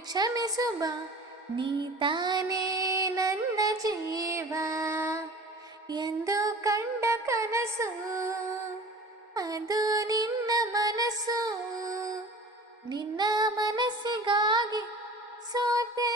ಕ್ಷಮಿಸು ಬಾ, ನೀ ತಾನೇ ನನ್ನ ಜೀವ ಎಂದು ಕಂಡ ಕನಸು, ಅದು ನಿನ್ನ ಮನಸ್ಸು. ನಿನ್ನ ಮನಸ್ಸಿಗಾಗಿ ಸೋತೆ